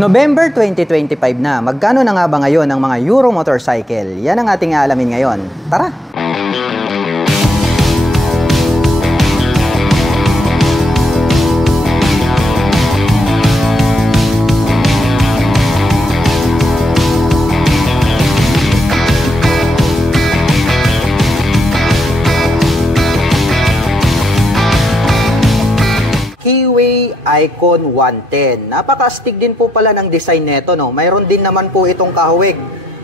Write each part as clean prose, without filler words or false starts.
November 2025 na, magkano na nga ba ngayon ang mga Euro motorcycle? Yan ang ating aalamin ngayon. Tara! Keyway Icon 110. Napaka-astig din po pala ng design nito, no? Mayroon din naman po itong kahawig.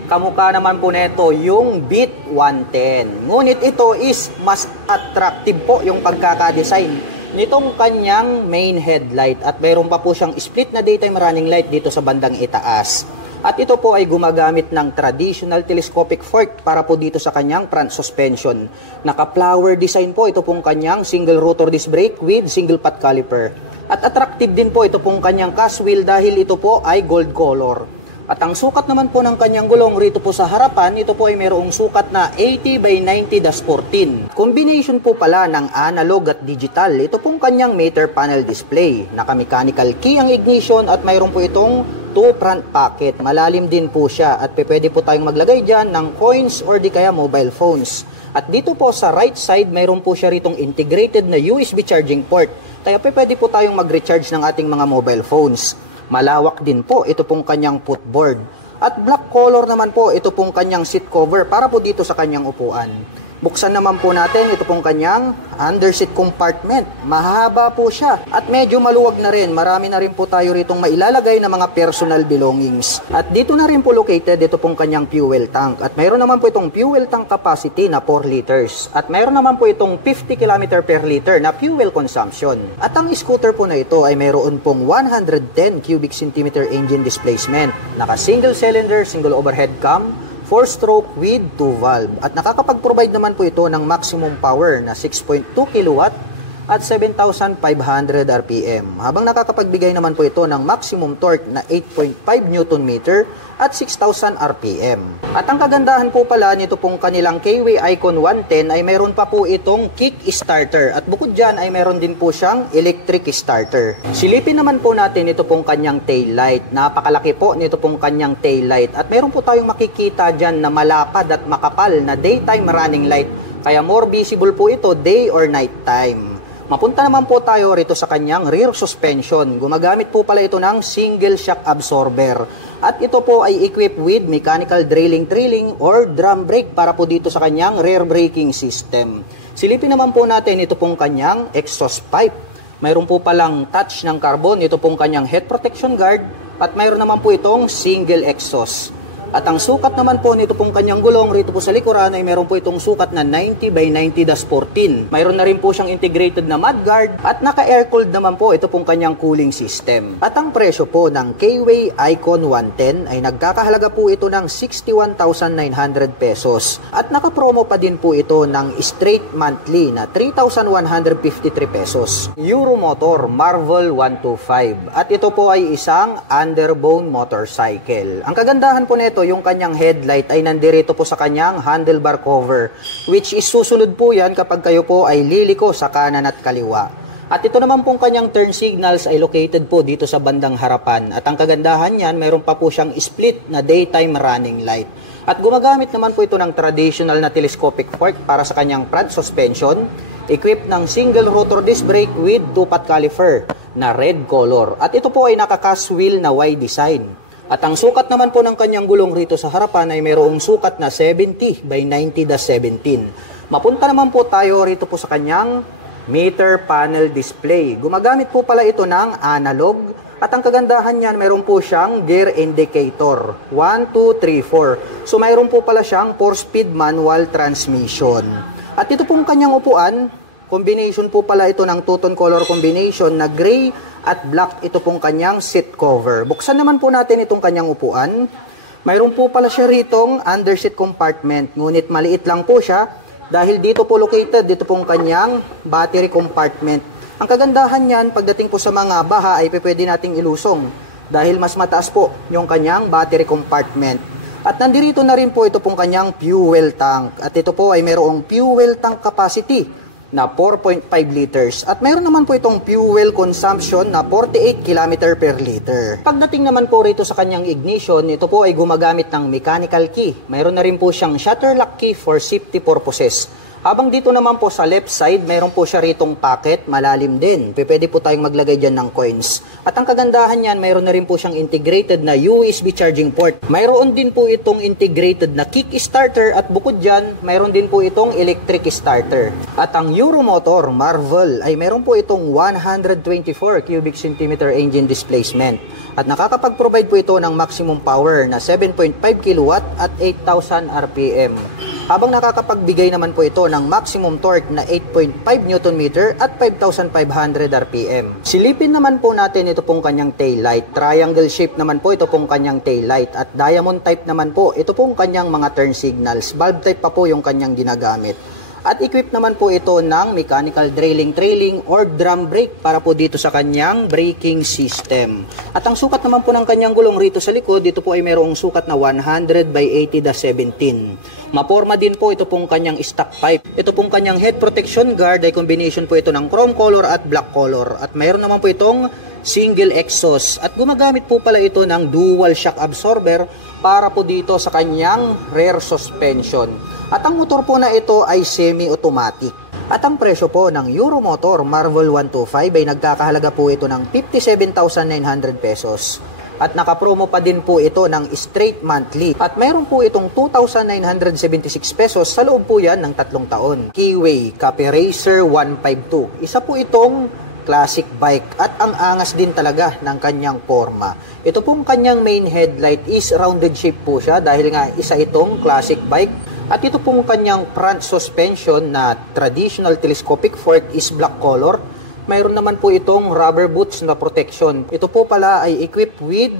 Kamukha naman po nito yung Beat 110. Ngunit ito is mas attractive po yung pagkaka-design nitong kanyang main headlight. At mayroon pa po siyang split na daytime running light dito sa bandang itaas. At ito po ay gumagamit ng traditional telescopic fork para po dito sa kanyang front suspension. Naka-flower design po ito pong kanyang single rotor disc brake with single pot caliper. At attractive din po ito pong kanyang cast wheel dahil ito po ay gold color. At ang sukat naman po ng kanyang gulong rito po sa harapan, ito po ay mayroong sukat na 80 by 90-14. Combination po pala ng analog at digital. Ito pong kanyang meter panel display. Naka-mechanical key ang ignition at mayroon po itong 2 front pocket. Malalim din po siya at pwede po tayong maglagay dyan ng coins or di kaya mobile phones. At dito po sa right side, mayroon po siya ritong integrated na USB charging port. Kaya pwede po tayong mag-recharge ng ating mga mobile phones. Malawak din po ito pong kanyang footboard. At black color naman po ito pong kanyang seat cover para po dito sa kanyang upuan. Buksan naman po natin ito pong kanyang underseat compartment. Mahaba po siya at medyo maluwag na rin. Marami na rin po tayo ritong mailalagay na mga personal belongings. At dito na rin po located ito pong kanyang fuel tank. At mayroon naman po itong fuel tank capacity na 4 liters. At mayroon naman po itong 50 km per liter na fuel consumption. At ang scooter po na ito ay mayroon pong 110 cubic centimeter engine displacement. Naka single cylinder, single overhead cam, 4-stroke with 2 valve. At nakakapag-provide naman po ito ng maximum power na 6.2 kW at 7,500 RPM. Habang nakakapagbigay naman po ito ng maximum torque na 8.5 Nm at 6,000 RPM. At ang kagandahan po pala nito pong kanilang Keyway Icon 110 ay meron pa po itong kick starter. At bukod dyan ay meron din po siyang electric starter. Silipin naman po natin ito pong kanyang tail light. Napakalaki po nito pong kanyang tail light. At meron po tayong makikita dyan na malapad at makapal na daytime running light. Kaya more visible po ito day or night time. Mapunta naman po tayo rito sa kanyang rear suspension. Gumagamit po pala ito ng single shock absorber. At ito po ay equipped with mechanical drilling or drum brake para po dito sa kanyang rear braking system. Silipin naman po natin ito pong kanyang exhaust pipe. Mayroon po palang touch ng carbon, ito pong kanyang head protection guard. At mayroon naman po itong single exhaust. At ang sukat naman po nito pong kanyang gulong rito po sa likuran ay meron po itong sukat na 90 by 90-14. Mayroon na rin po siyang integrated na mudguard at naka-air-cooled naman po ito pong kanyang cooling system. At ang presyo po ng Keyway Icon 110 ay nagkakahalaga po ito ng 61,900 pesos. At naka-promo pa din po ito ng straight monthly na 3,153 pesos. Euromotor Marvel 125. At ito po ay isang underbone motorcycle. Ang kagandahan po nito, yung kanyang headlight ay nandirito po sa kanyang handlebar cover, which is susunod po yan kapag kayo po ay liliko sa kanan at kaliwa. At ito naman pong kanyang turn signals ay located po dito sa bandang harapan. At ang kagandahan yan, mayroon pa po siyang split na daytime running light. At gumagamit naman po ito ng traditional na telescopic fork para sa kanyang front suspension, equipped ng single rotor disc brake with 2-pot caliper na red color. At ito po ay naka-cast wheel na Y design. At ang sukat naman po ng kanyang gulong rito sa harapan ay mayroong sukat na 70 by 90-17. Mapunta naman po tayo rito po sa kanyang meter panel display. Gumagamit po pala ito ng analog. At ang kagandahan niyan, mayroon po siyang gear indicator. 1, 2, 3, 4. So mayroon po pala siyang 4-speed manual transmission. At ito pong kanyang upuan, combination po pala ito ng two-tone color combination na gray at black. Ito pong kanyang seat cover. Buksan naman po natin itong kanyang upuan. Mayroon po pala siya ritong underseat compartment. Ngunit maliit lang po siya dahil dito po located dito pong kanyang battery compartment. Ang kagandahan niyan, pagdating po sa mga baha ay pwede nating ilusong dahil mas mataas po yung kanyang battery compartment. At nandirito na rin po ito pong kanyang fuel tank. At ito po ay mayroong fuel tank capacity na 4.5 liters. At mayroon naman po itong fuel consumption na 48 km per liter. Pagdating naman po rito sa kanyang ignition, ito po ay gumagamit ng mechanical key. Mayroon na rin po siyang shutter lock key for safety purposes. Habang dito naman po sa left side, mayroon po siya ritong pocket, malalim din. Pwede po tayong maglagay dyan ng coins. At ang kagandahan niyan, mayroon na rin po siyang integrated na USB charging port. Mayroon din po itong integrated na kick starter at bukod dyan, mayroon din po itong electric starter. At ang Euromotor Marvel ay mayroon po itong 124 cubic centimeter engine displacement. At nakakapag-provide po ito ng maximum power na 7.5 kW at 8,000 RPM. Habang nakakapagbigay naman po ito ng maximum torque na 8.5 Nm at 5,500 RPM. Silipin naman po natin ito pong kanyang taillight. Triangle shape naman po ito pong kanyang taillight at diamond type naman po ito pong kanyang mga turn signals. Valve type pa po yung kanyang ginagamit. At equipped naman po ito ng mechanical trailing or drum brake para po dito sa kanyang braking system. At ang sukat naman po ng kanyang gulong rito sa likod, dito po ay mayroong sukat na 100 by 80/17. Maporma din po ito pong kanyang stock pipe. Ito pong kanyang head protection guard ay combination po ito ng chrome color at black color. At mayroon naman po itong single exhaust. At gumagamit po pala ito ng dual shock absorber para po dito sa kanyang rear suspension. At ang motor po na ito ay semi-automatic. At ang presyo po ng Euromotor Marvel 125 ay nagkakahalaga po ito ng 57,900 pesos. At nakapromo pa din po ito ng straight monthly. At mayroon po itong 2,976 pesos sa loob po yan ng 3 taon. Keyway Cafe Racer 152. Isa po itong classic bike at ang angas din talaga ng kanyang forma. Ito pong kanyang main headlight is rounded shape po siya dahil nga isa itong classic bike. At ito pong kanyang front suspension na traditional telescopic fork is black color. Mayroon naman po itong rubber boots na protection. Ito po pala ay equipped with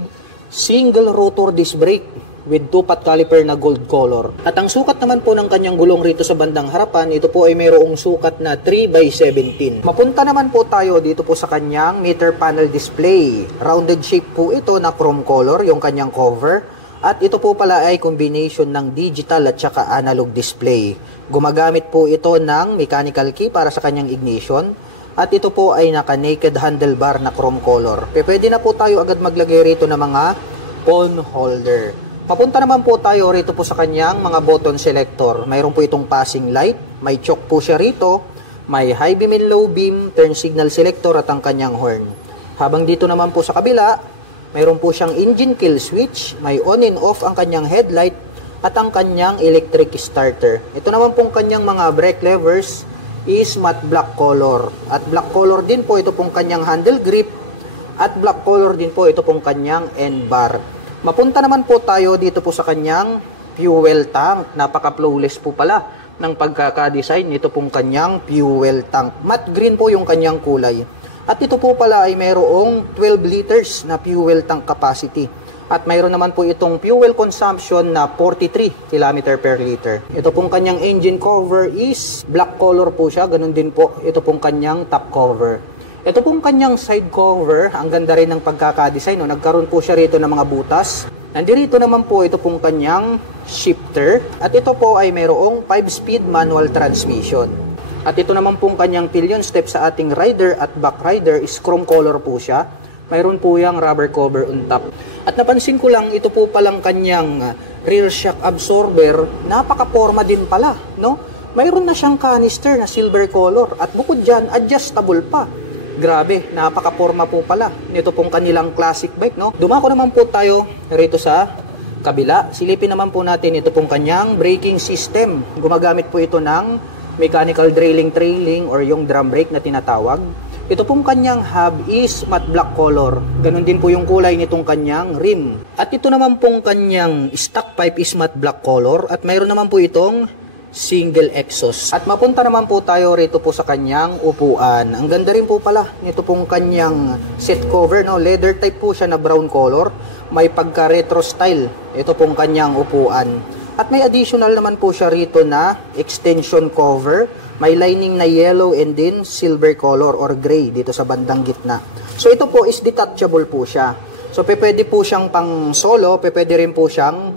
single rotor disc brake with 2-pot caliper na gold color. At ang sukat naman po ng kanyang gulong rito sa bandang harapan, ito po ay mayroong sukat na 3/17. Mapunta naman po tayo dito po sa kanyang meter panel display. Rounded shape po ito na chrome color, yung kanyang cover. At ito po pala ay combination ng digital at saka analog display. Gumagamit po ito ng mechanical key para sa kanyang ignition. At ito po ay naka-naked handlebar na chrome color. Pwede na po tayo agad maglagay rito ng mga phone holder. Papunta naman po tayo rito po sa kanyang mga button selector. Mayroon po itong passing light, may choke po siya rito, may high beam and low beam, turn signal selector at ang kanyang horn. Habang dito naman po sa kabila, mayroon po siyang engine kill switch, may on and off ang kanyang headlight at ang kanyang electric starter. Ito naman pong kanyang mga brake levers is matte black color. At black color din po ito pong kanyang handle grip at black color din po ito pong kanyang end bar. Mapunta naman po tayo dito po sa kanyang fuel tank. Napaka-flawless po pala ng pagkakadesign nito pong kanyang fuel tank. Matte green po yung kanyang kulay. At ito po pala ay mayroong 12 liters na fuel tank capacity. At mayroon naman po itong fuel consumption na 43 km per liter. Ito pong kanyang engine cover is black color po siya. Ganun din po ito pong kanyang top cover. Ito pong kanyang side cover, ang ganda rin ng pagkakadesign. No? Nagkaroon po siya rito ng mga butas. Nandito naman po ito pong kanyang shifter. At ito po ay mayroong 5-speed manual transmission. At ito naman pong kanyang pillion step sa ating rider at back rider is chrome color po siya. Mayroon po yung rubber cover on top. At napansin ko lang, ito po palang kanyang rear shock absorber, napaka-forma din pala, no? Mayroon na siyang canister na silver color at bukod dyan, adjustable pa. Grabe, napaka-forma po pala nito pong kanilang classic bike, no? Dumako naman po tayo rito sa kabila. Silipin naman po natin ito pong kanyang braking system. Gumagamit po ito ng mechanical trailing or yung drum brake na tinatawag. Ito pong kanyang hub is matte black color. Ganon din po yung kulay nitong kanyang rim. At ito naman pong kanyang stock pipe is matte black color. At mayroon naman po itong single exhaust. At mapunta naman po tayo rito po sa kanyang upuan. Ang ganda rin po pala nito pong kanyang seat cover. No? Leather type po siya na brown color. May pagka-retro style. Ito pong kanyang upuan. At may additional naman po siya rito na extension cover. May lining na yellow and then silver color or gray dito sa bandang gitna. So ito po is detachable po siya. So pwede po siyang pang solo, pwede rin po siyang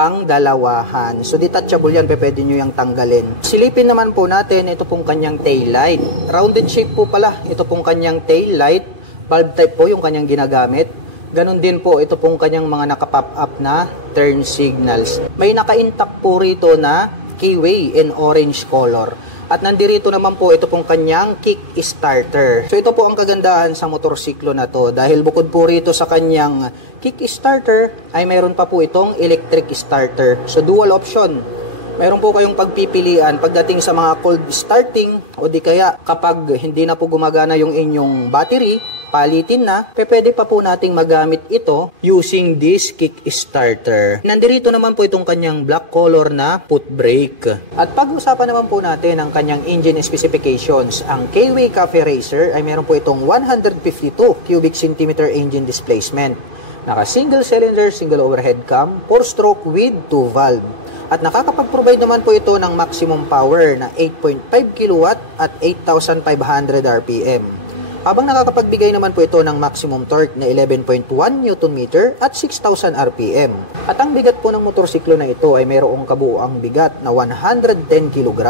pangdalawahan. So detachable yan, pwede nyo yung tanggalin. Silipin naman po natin, ito pong kanyang tail light. Rounded shape po pala, ito pong kanyang tail light. Bulb type po yung kanyang ginagamit. Ganon din po, ito pong kanyang mga naka-pop up na turn signals. May naka-intact po rito na keyway in orange color. At nandirito naman po ito pong kanyang kick starter. So ito po ang kagandahan sa motorsiklo na to. Dahil bukod po rito sa kanyang kick starter, ay mayroon pa po itong electric starter. So dual option. Mayroon po kayong pagpipilian pagdating sa mga cold starting o di kaya kapag hindi na po gumagana yung inyong battery, palitin na, pwede pa po nating magamit ito using this kick starter. Nandirito naman po itong kanyang black color na foot brake. At pag-usapan naman po natin ang kanyang engine specifications. Ang K-Way Cafe Racer ay meron po itong 152 cubic centimeter engine displacement. Naka single cylinder, single overhead cam, 4-stroke with 2 valve. At nakakapag-provide naman po ito ng maximum power na 8.5 kW at 8,500 RPM. Habang nakakapagbigay naman po ito ng maximum torque na 11.1 Nm at 6,000 RPM. At ang bigat po ng motorsiklo na ito ay mayroong kabuuang bigat na 110 kg.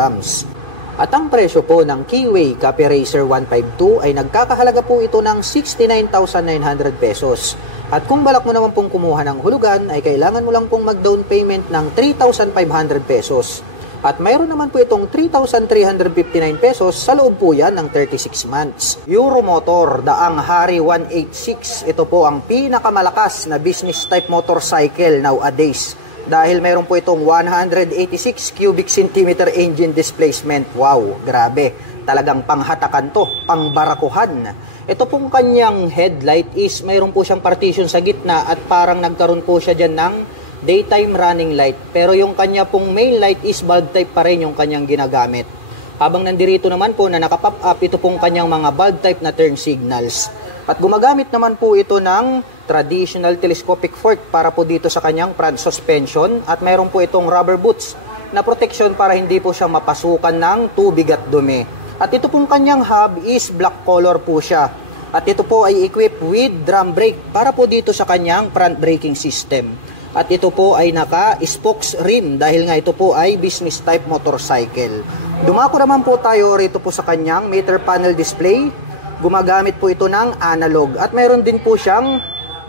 At ang presyo po ng K-Way Cafe Racer 152 ay nagkakahalaga po ito ng 69,900 pesos. At kung balak mo naman pong kumuha ng hulugan, ay kailangan mo lang pong mag-down payment ng 3,500 pesos. At mayroon naman po itong 3,359 pesos sa loob po yan ng 36 months. Euromotor Daang Hari 186. Ito po ang pinakamalakas na business type motorcycle nowadays. Dahil mayroon po itong 186 cubic centimeter engine displacement. Wow, grabe. Talagang panghatakan to, pangbarakuhan. Ito pong kanyang headlight is mayroon po siyang partition sa gitna at parang nagkaroon po siya dyan ng daytime running light. Pero yung kanya pong main light is bulb type pa rin yung kanyang ginagamit. Habang nandirito naman po na nakapop up, ito pong kanyang mga bulb type na turn signals. At gumagamit naman po ito ng traditional telescopic fork para po dito sa kanyang front suspension. At mayroon po itong rubber boots na protection para hindi po siya mapasukan ng tubig at dumi. At ito pong kanyang hub is black color po siya. At ito po ay equipped with drum brake para po dito sa kanyang front braking system. At ito po ay naka-spokes rim dahil nga ito po ay business type motorcycle. Dumako naman po tayo rito po sa kanyang meter panel display. Gumagamit po ito ng analog at mayroon din po siyang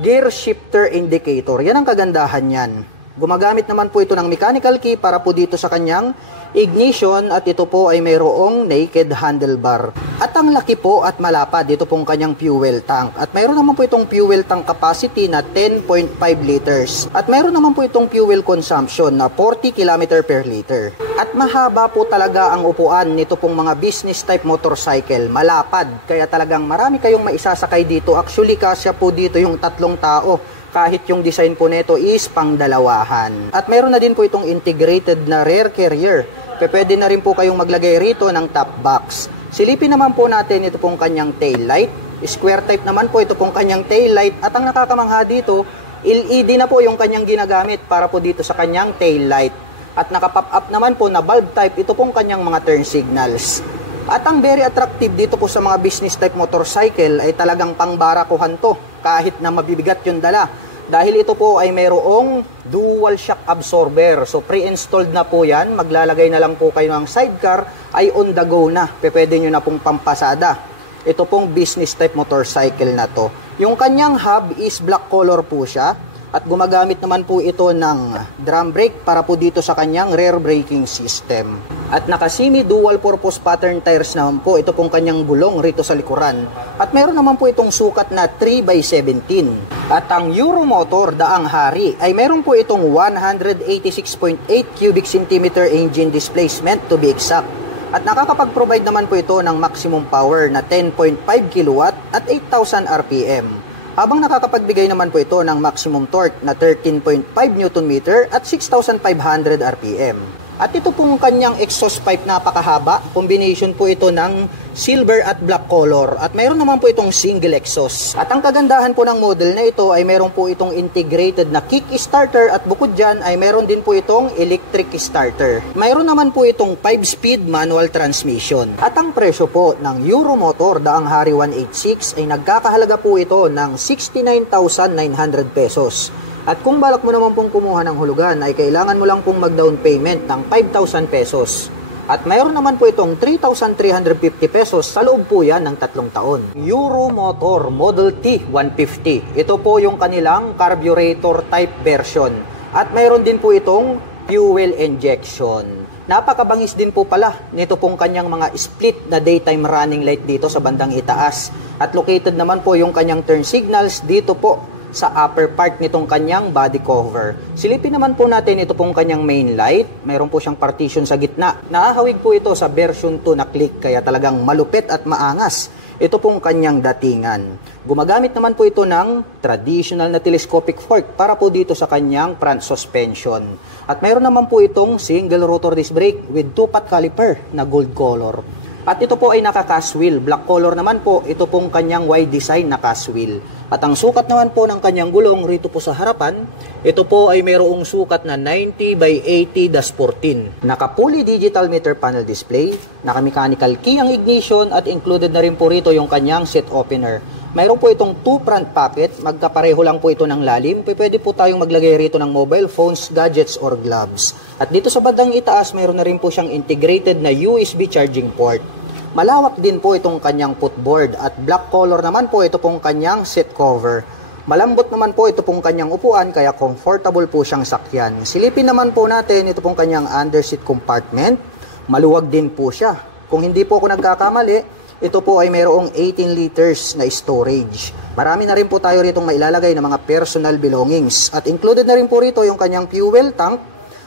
gear shifter indicator. Yan ang kagandahan niyan. Gumagamit naman po ito ng mechanical key para po dito sa kanyang ignition at ito po ay mayroong naked handlebar. At ang laki po at malapad, ito pong kanyang fuel tank. At mayroon naman po itong fuel tank capacity na 10.5 liters. At mayroon naman po itong fuel consumption na 40 km per liter. At mahaba po talaga ang upuan nito pong mga business type motorcycle. Malapad, kaya talagang marami kayong maisasakay dito. Actually, kasya po dito yung 3 tao. Kahit yung design po nito is pangdalawahan. At meron na din po itong integrated na rear carrier. Pwede na rin po kayong maglagay rito ng top box. Silipin naman po natin ito pong kanyang tail light. Square type naman po ito pong kanyang tail light. At ang nakakamangha dito, LED na po yung kanyang ginagamit para po dito sa kanyang tail light. At nakapop up naman po na bulb type, ito pong kanyang mga turn signals. At ang very attractive dito po sa mga business type motorcycle ay talagang pangbarakuhan to kahit na mabibigat yung dala. Dahil ito po ay mayroong dual shock absorber. So pre-installed na po yan. Maglalagay na lang po kayo ng sidecar ay on the go na. Pwede nyo na pong pampasada. Ito pong business type motorcycle na to. Yung kanyang hub is black color po siya. At gumagamit naman po ito ng drum brake para po dito sa kanyang rear braking system. At naka-semi dual purpose pattern tires naman po ito pong kanyang gulong rito sa likuran. At meron naman po itong sukat na 3x17. At ang Euromotor Daang Hari ay meron po itong 186.8 cubic centimeter engine displacement to be exact. At nakakapag-provide naman po ito ng maximum power na 10.5 kW at 8,000 RPM. Habang nakakapagbigay naman po ito ng maximum torque na 13.5 Nm at 6,500 RPM. At ito pong kanyang exhaust pipe napakahaba. Combination po ito ng silver at black color. At mayroon naman po itong single exhaust. At ang kagandahan po ng model na ito ay mayroon po itong integrated na kick starter. At bukod dyan ay mayroon din po itong electric starter. Mayroon naman po itong 5-speed manual transmission. At ang presyo po ng Euromotor Daang Hari 186 ay nagkakahalaga po ito ng 69,900 pesos. At kung balak mo naman pong kumuha ng hulugan ay kailangan mo lang pong mag-down payment ng 5,000 pesos. At mayroon naman po itong 3,350 pesos sa loob po yan ng 3 taon. Euromotor Model T 150. Ito po yung kanilang carburetor type version. At mayroon din po itong fuel injection. Napakabangis din po pala nito pong kanyang mga split na daytime running light dito sa bandang itaas. At located naman po yung kanyang turn signals dito po sa upper part nitong kanyang body cover. Silipin naman po natin ito pong kanyang main light. Mayroon po siyang partition sa gitna. Naahawig po ito sa version 2 na click kaya talagang malupit at maangas. Ito pong kanyang datingan. Gumagamit naman po ito ng traditional na telescopic fork para po dito sa kanyang front suspension. At mayroon naman po itong single rotor disc brake with 2-pot caliper na gold color. At ito po ay naka-cast wheel. Black color naman po, ito pong kanyang wide design na cast wheel. At ang sukat naman po ng kanyang gulong rito po sa harapan, ito po ay mayroong sukat na 90 by 80-14. Naka-fully digital meter panel display, naka-mechanical key ang ignition at included na rin po rito yung kanyang seat opener. Mayroon po itong 2 front pocket, magkapareho lang po ito ng lalim. Pwede po tayong maglagay rito ng mobile phones, gadgets, or gloves. At dito sa bandang itaas, mayroon na rin po siyang integrated na USB charging port. Malawak din po itong kanyang footboard at black color naman po ito pong kanyang seat cover. Malambot naman po ito pong kanyang upuan kaya comfortable po siyang sakyan. Silipin naman po natin ito pong kanyang underseat compartment. Maluwag din po siya. Kung hindi po ako nagkakamali, ito po ay mayroong 18 liters na storage. Marami na rin po tayo rito mailalagay ng mga personal belongings. At included na rin po rito yung kanyang fuel tank.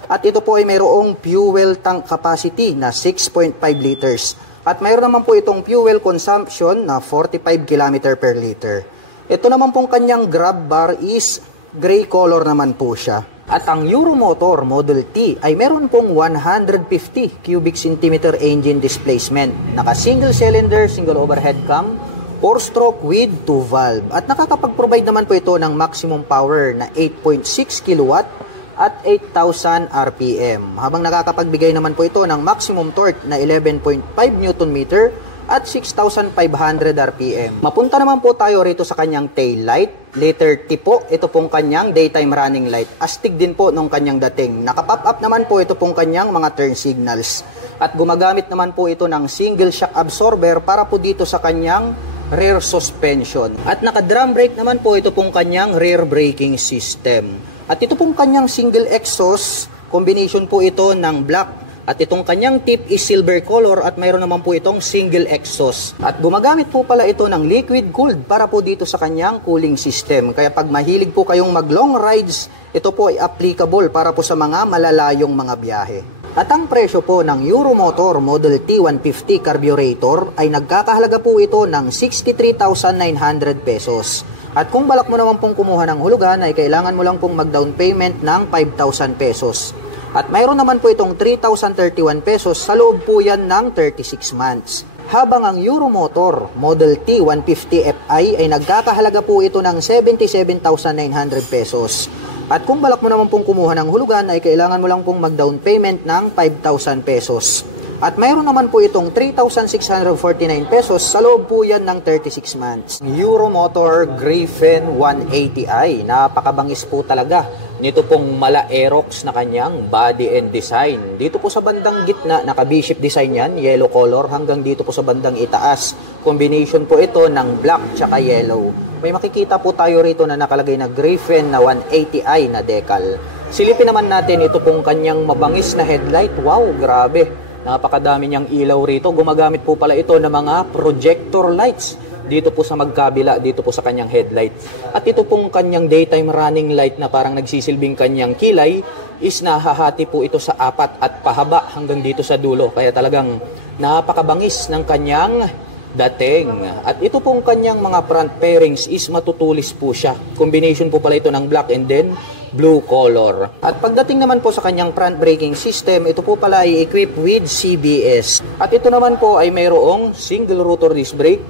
At ito po ay mayroong fuel tank capacity na 6.5 liters. At mayroon naman po itong fuel consumption na 45 km per liter. Ito naman pong kanyang grab bar is gray color naman po siya. At ang Euromotor Model T ay meron pong 150 cubic centimeter engine displacement. Naka single cylinder, single overhead cam, 4-stroke with 2 valve. At nakakapag-provide naman po ito ng maximum power na 8.6 kW at 8,000 RPM. Habang nakakapagbigay naman po ito ng maximum torque na 11.5 Nm at 6,500 RPM. Mapunta naman po tayo rito sa kanyang tail light. Letter T po, ito pong kanyang daytime running light. Astig din po nung kanyang dating. Naka-pop up naman po ito pong kanyang mga turn signals. At gumagamit naman po ito ng single shock absorber para po dito sa kanyang rear suspension. At naka-drum brake naman po ito pong kanyang rear braking system. At ito pong kanyang single exhaust, combination po ito ng black. At itong kanyang tip is silver color at mayroon naman po itong single exhaust. At gumagamit po pala ito ng liquid cooled para po dito sa kanyang cooling system. Kaya pag mahilig po kayong mag long rides, ito po ay applicable para po sa mga malalayong mga biyahe. At ang presyo po ng Euromotor Model T 150 carburetor ay nagkakahalaga po ito ng 63,900 pesos. At kung balak mo naman pong kumuha ng hulugan ay kailangan mo lang pong mag-down payment ng 5,000 pesos. At mayroon naman po itong 3,031 pesos sa loob po yan ng 36 months. Habang ang Euromotor Model T 150 Fi ay nagkakahalaga po ito ng 77,900 pesos. At kung balak mo naman pong kumuha ng hulugan ay kailangan mo lang pong mag-down payment ng 5,000 pesos. At mayroon naman po itong 3,649 pesos sa loob po yan ng 36 months. Euromotor Griffin 180i, napakabangis po talaga nito pong mala Aerox na kanyang body and design. Dito po sa bandang gitna, naka B-shape design yan, yellow color, hanggang dito po sa bandang itaas. Combination po ito ng black tsaka yellow. May makikita po tayo rito na nakalagay na Griffin na 180i na decal. Silipin naman natin ito pong kanyang mabangis na headlight. Wow, grabe! Napakadami niyang ilaw rito. Gumagamit po pala ito ng mga projector lights dito po sa magkabila, dito po sa kanyang headlight. At ito pong kanyang daytime running light na parang nagsisilbing kanyang kilay is nahahati po ito sa 4 at pahaba hanggang dito sa dulo. Kaya talagang napakabangis ng kanyang dating. At ito pong kanyang mga front fairings is matutulis po siya. Combination po pala ito ng black and then blue color. At pagdating naman po sa kanyang front braking system, ito po pala ay equipped with CBS. At ito naman po ay mayroong single rotor disc brake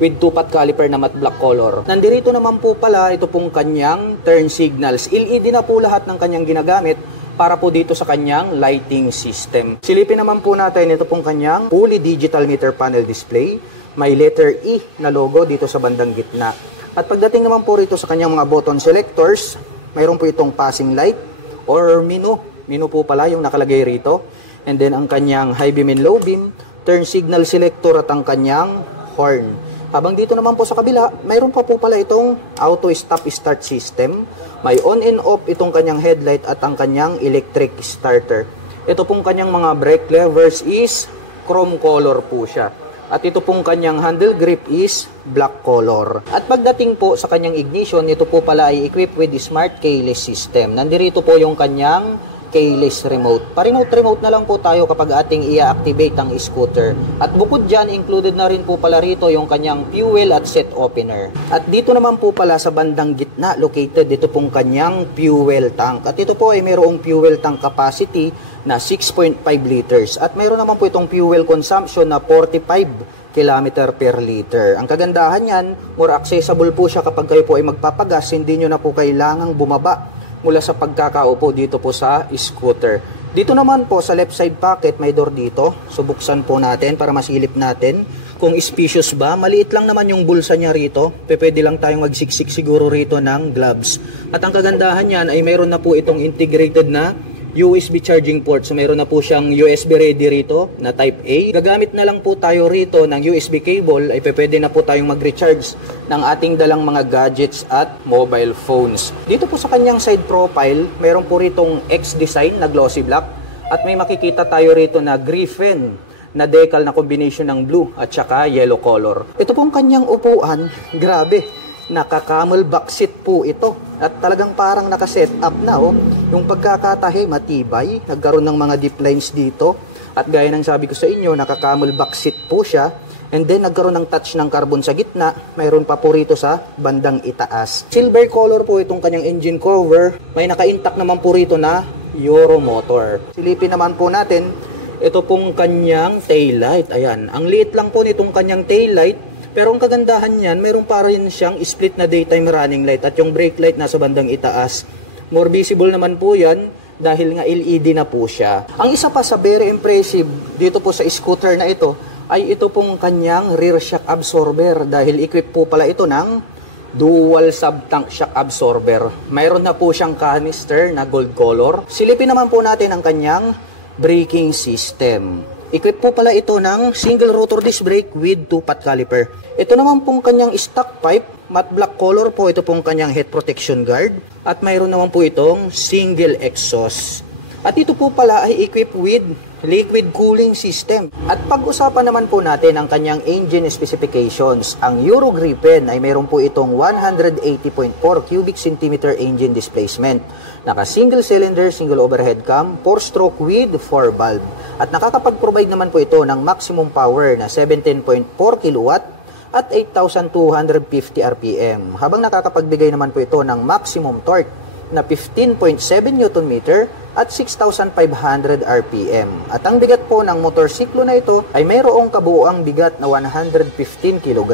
with 2-pot caliper na matte black color. Nandirito naman po pala ito pong kanyang turn signals. LED na po lahat ng kanyang ginagamit para po dito sa kanyang lighting system. Silipin naman po natin ito pong kanyang fully digital meter panel display. May letter E na logo dito sa bandang gitna. At pagdating naman po rito sa kanyang mga button selectors, Mayroon po itong passing light or menu po pala yung nakalagay rito. And then ang kanyang high beam and low beam, turn signal selector at ang kanyang horn. Habang dito naman po sa kabila, mayroon pa po pala itong auto stop start system. May on and off itong kanyang headlight at ang kanyang electric starter. Ito pong kanyang mga brake levers is chrome color po siya. At ito pong kanyang handle grip is black color. At pagdating po sa kanyang ignition, ito po pala ay equipped with smart keyless system. Nandito po yung kanyang keyless remote. Pa-remote na lang po tayo kapag ating i-activate ang scooter. At bukod dyan, included na rin po pala rito yung kanyang fuel at set opener. At dito naman po pala sa bandang gitna, located dito pong kanyang fuel tank. At ito po ay mayroong fuel tank capacity na 6.5 liters. At mayroon naman po itong fuel consumption na 45 km per liter. Ang kagandahan yan, more accessible po siya kapag kayo po ay magpapagas, hindi nyo na po kailangang bumaba mula sa pagkakaupo dito po sa scooter. Dito naman po sa left side pocket, may door dito. So buksan po natin para masilip natin kung spacious ba. Maliit lang naman yung bulsa niya rito. Pwede lang tayong magsiksik siguro rito ng gloves. At ang kagandahan niyan ay mayroon na po itong integrated na USB charging port. So meron na po siyang USB ready rito na type A. Gagamit na lang po tayo rito ng USB cable ay pwede na po tayong mag-recharge ng ating dalang mga gadgets at mobile phones. Dito po sa kanyang side profile, meron po ritong X design na glossy black at may makikita tayo rito na Griffin na decal na combination ng blue at saka yellow color. Ito pong kanyang upuan, grabe. Naka-camel back seat po ito. At talagang parang naka-set up na Yung pagkakatahi, matibay. Nagkaroon ng mga deep lines dito. At gaya ng sabi ko sa inyo, naka-camel back seat po siya. And then nagkaroon ng touch ng carbon sa gitna. Mayroon pa po rito sa bandang itaas. Silver color po itong kanyang engine cover. May naka-intact naman po rito na Euro motor. Silipin naman po natin, ito pong kanyang taillight. Ayan, ang liit lang po nitong kanyang taillight. Pero ang kagandahan niyan, mayroon pa rin siyang split na daytime running light at yung brake light nasa bandang itaas. More visible naman po yan dahil nga LED na po siya. Ang isa pa sa very impressive dito po sa scooter na ito ay ito pong kanyang rear shock absorber dahil equipped po pala ito ng dual sub-tank shock absorber. Mayroon na po siyang canister na gold color. Silipin naman po natin ang kanyang braking system. Equipped po pala ito ng single rotor disc brake with 2-pot caliper. Ito naman pong kanyang stock pipe, matte black color po ito pong kanyang head protection guard. At mayroon naman po itong single exhaust. At ito po pala ay equipped with liquid cooling system. At pag-usapan naman po natin ang kanyang engine specifications. Ang Euro Griffin ay mayroon po itong 180.4 cubic centimeter engine displacement. Naka single cylinder, single overhead cam, 4-stroke with 4 valve. At nakakapag-provide naman po ito ng maximum power na 17.4 kilowatt at 8,250 RPM. Habang nakakapagbigay naman po ito ng maximum torque na 15.7 Nm at 6,500 RPM. At ang bigat po ng motorsiklo na ito ay mayroong kabuuang bigat na 115 kg.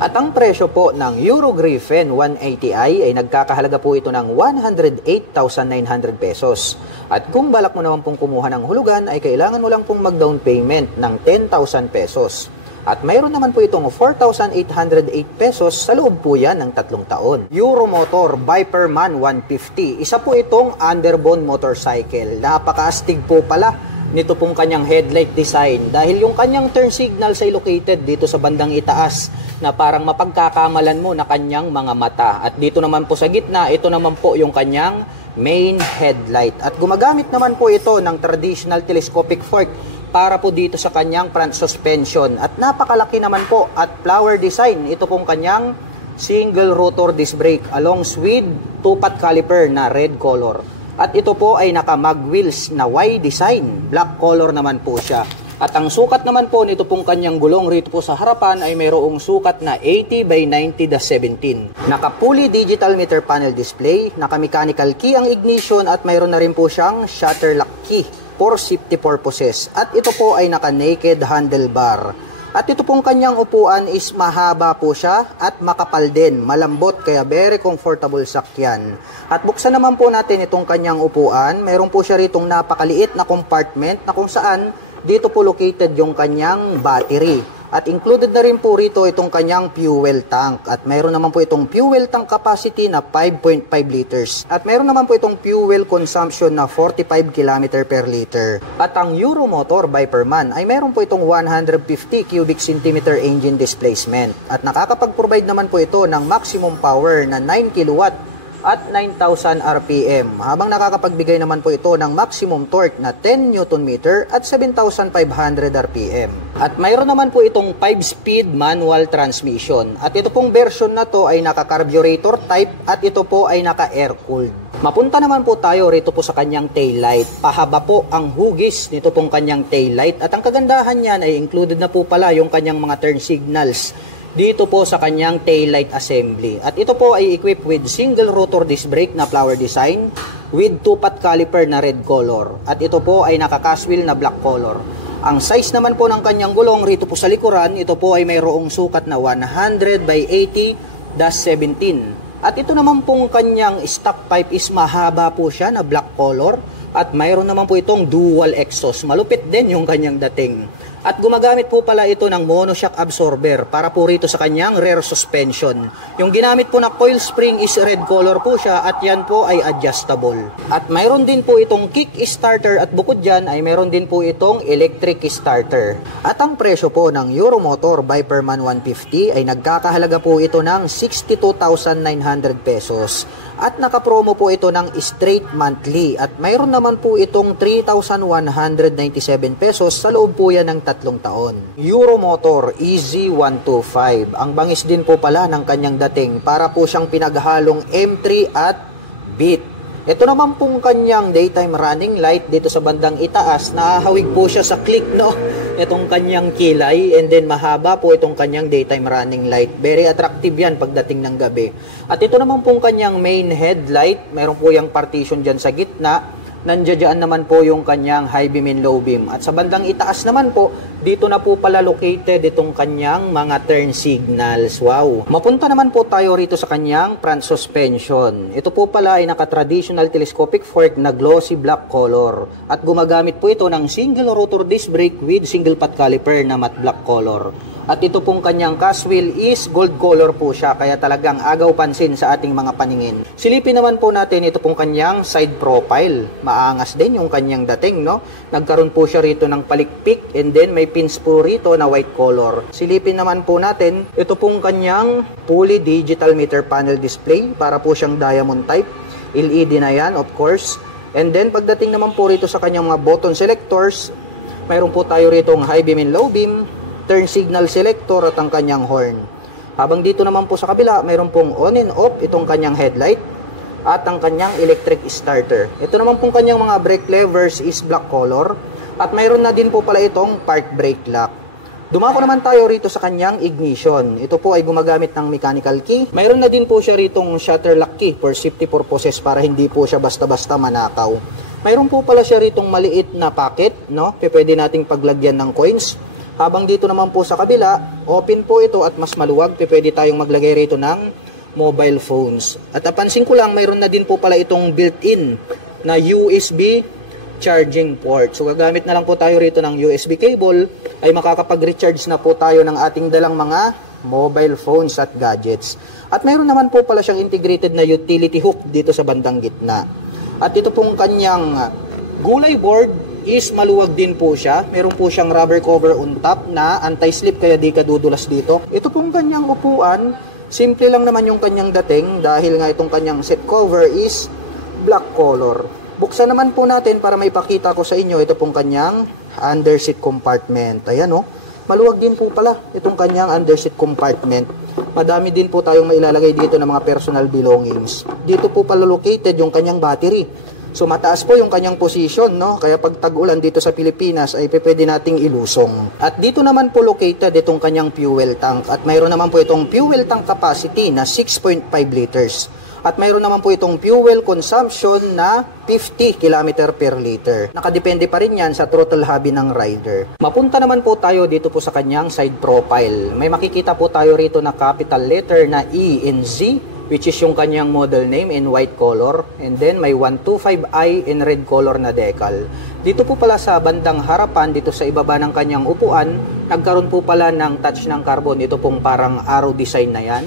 At ang presyo po ng Euro Griffin 180i ay nagkakahalaga po ito ng 108,900 pesos. At kung balak mo naman pong kumuha ng hulugan ay kailangan mo lang pong mag-down payment ng 10,000 pesos. At mayroon naman po itong 4,808 pesos sa loob po yan ng 3 taon. Euromotor Viperman 150. Isa po itong underbone motorcycle. Napaka-astig po pala nito pong kanyang headlight design. Dahil yung kanyang turn signals ay located dito sa bandang itaas na parang mapagkakamalan mo na kanyang mga mata. At dito naman po sa gitna, ito naman po yung kanyang main headlight. At gumagamit naman po ito ng traditional telescopic fork para po dito sa kanyang front suspension. At napakalaki naman po at flower design. Ito pong kanyang single rotor disc brake along with 2-pot caliper na red color. At ito po ay naka mag wheels na Y design. Black color naman po siya. At ang sukat naman po nito pong kanyang gulong rito po sa harapan ay mayroong sukat na 80 by 90-17. Naka fully digital meter panel display, naka mechanical key ang ignition at mayroon na rin po siyang shutter lock key for safety purposes. At ito po ay naka-naked handlebar. At ito pong kanyang upuan is mahaba po siya at makapal din, malambot kaya very comfortable sakyan. At buksan naman po natin itong kanyang upuan. Meron po siya ritong napakaliit na compartment na kung saan dito po located yung kanyang battery. At included na rin po rito itong kanyang fuel tank. At mayroon naman po itong fuel tank capacity na 5.5 liters. At mayroon naman po itong fuel consumption na 45 km per liter. At ang Euromotor Viperman ay mayroon po itong 150 cubic centimeter engine displacement. At nakakapag-provide naman po ito ng maximum power na 9 kilowatt at 9,000 RPM, habang nakakapagbigay naman po ito ng maximum torque na 10 Nm at 7,500 RPM. At mayroon naman po itong 5-speed manual transmission. At ito pong version na to ay naka-carburetor type at ito po ay naka-air-cooled. Mapunta naman po tayo rito po sa kanyang taillight. Pahaba po ang hugis nito pong kanyang taillight at ang kagandahan niyan ay included na po pala yung kanyang mga turn signals dito po sa kanyang taillight assembly. At ito po ay equipped with single rotor disc brake na flower design with 2-pot caliper na red color. At ito po ay naka-cast wheel na black color. Ang size naman po ng kanyang gulong rito po sa likuran, ito po ay mayroong sukat na 100 by 80-17. At ito naman pong kanyang stock pipe is mahaba po siya na black color. At mayroon naman po itong dual exhaust. Malupit din yung kanyang dating. At gumagamit po pala ito ng monoshock absorber para po rito sa kanyang rear suspension. Yung ginamit po na coil spring is red color po siya at yan po ay adjustable. At mayroon din po itong kick starter at bukod dyan ay mayroon din po itong electric starter. At ang presyo po ng Euromotor Viperman 150 ay nagkakahalaga po ito ng 62,900 pesos. At nakapromo po ito ng straight monthly at mayroon naman po itong 3,197 pesos sa loob po yan ng 3 taon. Euromotor EZ125. Ang bangis din po pala ng kanyang dating para po siyang pinaghalong M3 at Beat. Ito naman pong kanyang daytime running light dito sa bandang itaas, nahahawig po siya sa click, no? Itong kanyang kilay, and then mahaba po itong kanyang daytime running light. Very attractive yan pagdating ng gabi. At ito naman pong kanyang main headlight, meron po yung partition dyan sa gitna. Nandiyan naman po yung kanyang high beam and low beam. At sa bandang itaas naman po, dito na po pala located itong kanyang mga turn signals. Wow! Mapunta naman po tayo rito sa kanyang front suspension. Ito po pala ay naka-traditional telescopic fork na glossy black color. At gumagamit po ito ng single rotor disc brake with single pot caliper na matte black color. At ito pong kanyang cast wheel is gold color po siya, kaya talagang agaw pansin sa ating mga paningin. Silipin naman po natin ito pong kanyang side profile. Maangas din yung kanyang dating, no? Nagkaroon po siya rito ng palikpik and then may pins po rito na white color. Silipin naman po natin ito pong kanyang fully digital meter panel display para po siyang diamond type. LED na yan, of course. And then pagdating naman po rito sa kanyang mga button selectors, mayroon po tayo rito ng high beam and low beam, turn signal selector at ang kanyang horn. Habang dito naman po sa kabila, mayroon pong on and off itong kanyang headlight at ang kanyang electric starter. Ito naman pong kanyang mga brake levers is black color at mayroon na din po pala itong park brake lock. Dumako naman tayo rito sa kanyang ignition. Ito po ay gumagamit ng mechanical key. Mayroon na din po siya ritong shutter lock key for safety purposes para hindi po siya basta-basta manakaw. Mayroon po pala siya ritong maliit na pocket, no? Pwede nating paglagyan ng coins. Habang dito naman po sa kabila, open po ito at mas maluwag, pwede tayong maglagay rito ng mobile phones. At napansin ko lang, mayroon na din po pala itong built-in na USB charging port. So gagamit na lang po tayo rito ng USB cable, ay makakapag-recharge na po tayo ng ating dalang mga mobile phones at gadgets. At mayroon naman po pala siyang integrated na utility hook dito sa bandang gitna. At ito pong kanyang gulay board is maluwag din po siya. Meron po siyang rubber cover on top na anti-slip kaya di ka dudulas dito. Ito pong kanyang upuan, simple lang naman yung kanyang dating dahil nga itong kanyang seat cover is black color. Buksan naman po natin para may pakita ko sa inyo ito pong kanyang under seat compartment. Ayan o, maluwag din po pala itong kanyang under seat compartment. Madami din po tayong mailalagay dito ng mga personal belongings. Dito po pala located yung kanyang battery. So mataas po yung kanyang position, no? Kaya pag tag-ulan dito sa Pilipinas ay pwede nating ilusong. At dito naman po located itong kanyang fuel tank. At mayroon naman po itong fuel tank capacity na 6.5 liters. At mayroon naman po itong fuel consumption na 50 km per liter. Nakadepende pa rin yan sa throttle hobby ng rider. Mapunta naman po tayo dito po sa kanyang side profile. May makikita po tayo rito na capital letter na E and Z which is yung kanyang model name in white color. And then may 125i in red color na decal. Dito po pala sa bandang harapan, dito sa ibaba ng kanyang upuan, nagkaroon po pala ng touch ng carbon. Ito pong parang arrow design na yan.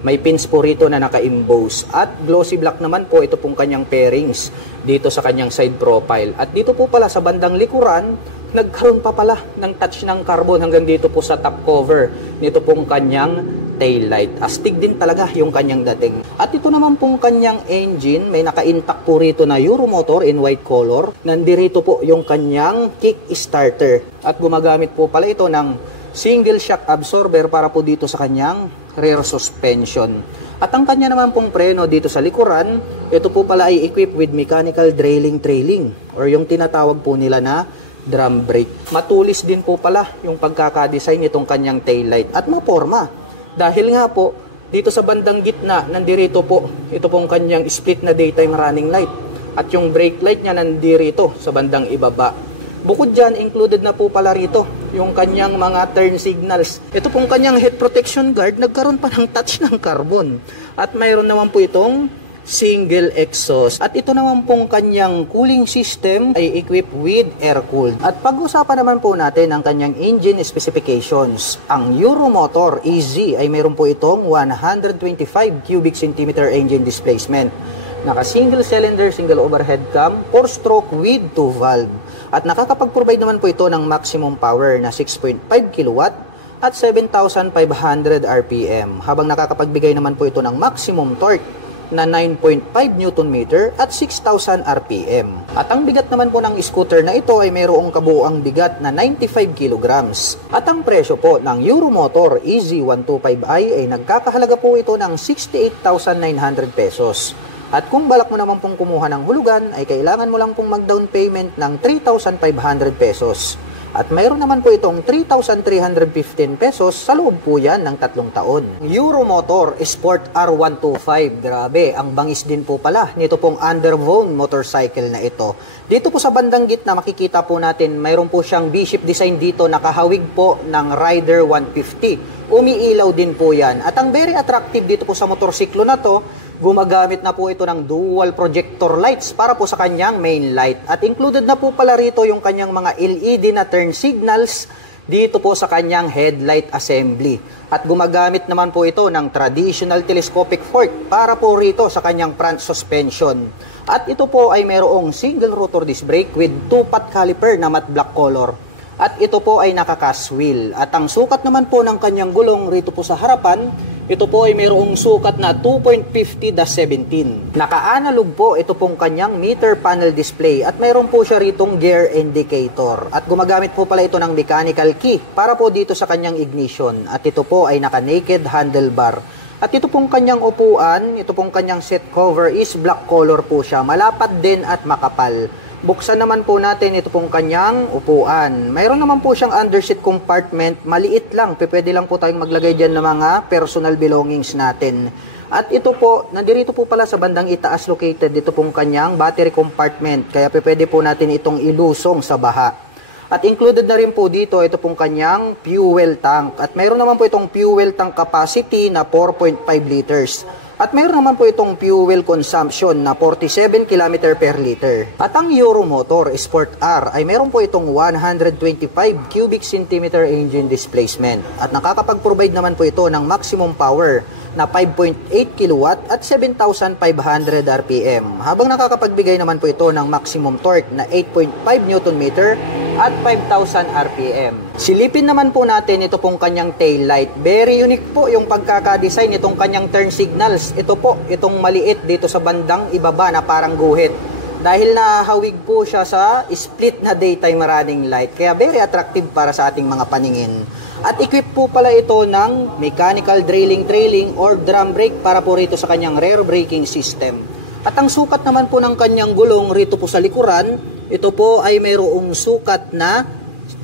May pins po rito na naka-emboss. At glossy black naman po ito pong kanyang pairings dito sa kanyang side profile. At dito po pala sa bandang likuran, nagkaroon pa pala ng touch ng carbon hanggang dito po sa top cover nito pong kanyang taillight. Astig din talaga yung kanyang dating. At ito naman pong kanyang engine, may naka-intact po rito na Euromotor in white color. Nandirito po yung kanyang kick starter. At gumagamit po pala ito ng single shock absorber para po dito sa kanyang rear suspension. At ang kanya naman pong preno dito sa likuran, ito po pala ay equipped with mechanical trailing or yung tinatawag po nila na drum brake. Matulis din po pala yung pagkakadesign nitong kanyang taillight at maporma. Dahil nga po, dito sa bandang gitna, nandirito po, ito pong kanyang split na daytime running light. At yung brake light niya nandirito sa bandang ibaba. Bukod dyan, included na po pala rito yung kanyang mga turn signals. Ito pong kanyang head protection guard, nagkaroon pa ng touch ng carbon. At mayroon naman po itong single exhaust. At ito naman pong kanyang cooling system ay equipped with air-cooled. At pag-usapan naman po natin ang kanyang engine specifications. Ang Euromotor EZ ay mayroon po itong 125 cubic centimeter engine displacement. Naka single cylinder, single overhead cam, 4-stroke with 2 valve. At nakakapag-provide naman po ito ng maximum power na 6.5 kW at 7,500 RPM. Habang nakakapagbigay naman po ito ng maximum torque na 9.5 Nm at 6,000 RPM. At ang bigat naman po ng scooter na ito ay mayroong kabuuang bigat na 95 kg. At ang presyo po ng Euromotor EZ125i ay nagkakahalaga po ito ng 68,900 pesos. At kung balak mo naman pong kumuha ng hulugan, ay kailangan mo lang pong mag-down payment ng 3,500 pesos. At mayroon naman po itong 3,315 pesos sa loob po yan ng 3 taon. Euromotor Sport R125. Grabe, ang bangis din po pala nito pong underbone motorcycle na ito. Dito po sa bandang gitna makikita po natin, mayroon po siyang V-shape design dito, nakahawig po ng Rider 150. Umiilaw din po yan. At ang very attractive dito po sa motorsiklo na to, gumagamit na po ito ng dual projector lights para po sa kanyang main light. At included na po pala rito yung kanyang mga LED na turn signals dito po sa kanyang headlight assembly. At gumagamit naman po ito ng traditional telescopic fork para po rito sa kanyang front suspension. At ito po ay mayroong single rotor disc brake with 2-pot caliper na matte black color. At ito po ay naka-cast wheel. At ang sukat naman po ng kanyang gulong rito po sa harapan, ito po ay mayroong sukat na 2.50-17. Naka-analog po ito pong kanyang meter panel display at mayroon po siya ritong gear indicator. At gumagamit po pala ito ng mechanical key para po dito sa kanyang ignition. At ito po ay naka-naked handlebar. At ito pong kanyang upuan, ito pong kanyang seat cover is black color po siya. Malapad din at makapal. Buksan naman po natin ito pong kanyang upuan. Mayroon naman po siyang underseat compartment. Maliit lang. Pwede lang po tayong maglagay dyan ng mga personal belongings natin. At ito po, nandirito po pala sa bandang itaas located, ito pong kanyang battery compartment. Kaya pwede po natin itong ilusong sa baha. At included na rin po dito, ito pong kanyang fuel tank. At mayroon naman po itong fuel tank capacity na 4.5 liters. At mayroon naman po itong fuel consumption na 47 km per liter. At ang Euromotor Sport R ay mayroon po itong 125 cubic centimeter engine displacement. At nakakapag-provide naman po ito ng maximum power na 5.8 kW at 7,500 RPM. Habang nakakapagbigay naman po ito ng maximum torque na 8.5 Nm at 5,000 RPM. Silipin naman po natin ito pong kanyang tail light. Very unique po yung pagkakadesign itong kanyang turn signals. Ito po, itong maliit dito sa bandang ibaba na parang guhit. Dahil nahawig po siya sa split na daytime running light. Kaya very attractive para sa ating mga paningin. At equip po pala ito ng mechanical trailing or drum brake para po rito sa kanyang rear braking system. At ang sukat naman po ng kanyang gulong rito po sa likuran, ito po ay mayroong sukat na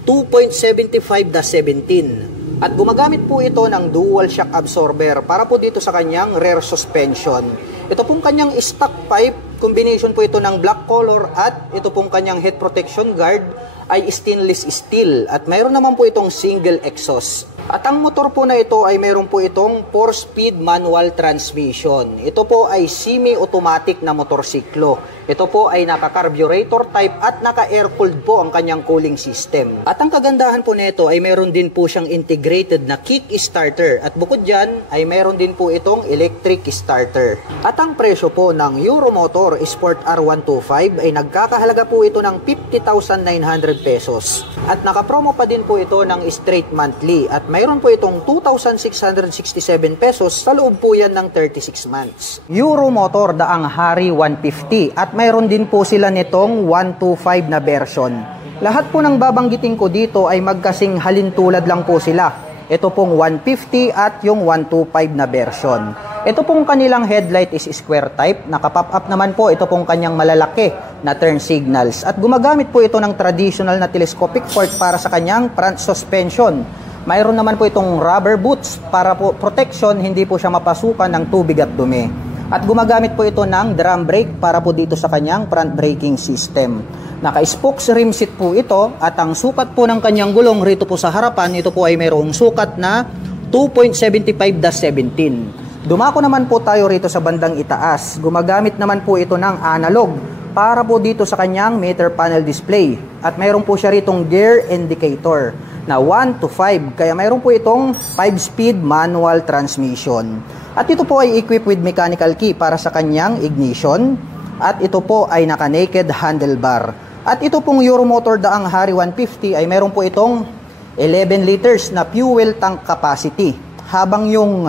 2.75-17. At gumagamit po ito ng dual shock absorber para po dito sa kanyang rear suspension. Ito pong kanyang stock pipe, combination po ito ng black color at ito pong kanyang head protection guard ay stainless steel. At mayroon naman po itong single exhaust. At ang motor po na ito ay meron po itong 4-speed manual transmission. Ito po ay semi-automatic na motorsiklo. Ito po ay naka-carburetor type at naka-air-cooled po ang kanyang cooling system. At ang kagandahan po nito ay meron din po siyang integrated na kick starter. At bukod dyan ay meron din po itong electric starter. At ang presyo po ng Euromotor Sport R125 ay nagkakahalaga po ito ng 50,900 pesos. At nakapromo pa din po ito ng straight monthly. At mayroon po itong 2,667 pesos sa loob po yan ng 36 months. Euromotor Daang Hari 150 at mayroon din po sila nitong 125 na version. Lahat po ng babanggitin ko dito ay magkasing halintulad lang po sila. Ito pong 150 at yung 125 na version. Ito pong kanilang headlight is square type. Naka-pop up naman po ito pong kanyang malalaki na turn signals. At gumagamit po ito ng traditional na telescopic fork para sa kanyang front suspension. Mayroon naman po itong rubber boots para po protection, hindi po siya mapasukan ng tubig at dumi. At gumagamit po ito ng drum brake para po dito sa kanyang front braking system. Naka-spokes rim seat po ito at ang sukat po ng kanyang gulong rito po sa harapan, ito po ay mayroong sukat na 2.75-17. Dumako naman po tayo rito sa bandang itaas. Gumagamit naman po ito ng analog para po dito sa kanyang meter panel display. At mayroon po siya ritong gear indicator na 1 to 5. Kaya mayroon po itong 5-speed manual transmission. At ito po ay equipped with mechanical key para sa kanyang ignition. At ito po ay naka-naked handlebar. At ito pong Euromotor Daang Hari 150 ay mayroon po itong 11 liters na fuel tank capacity. Habang yung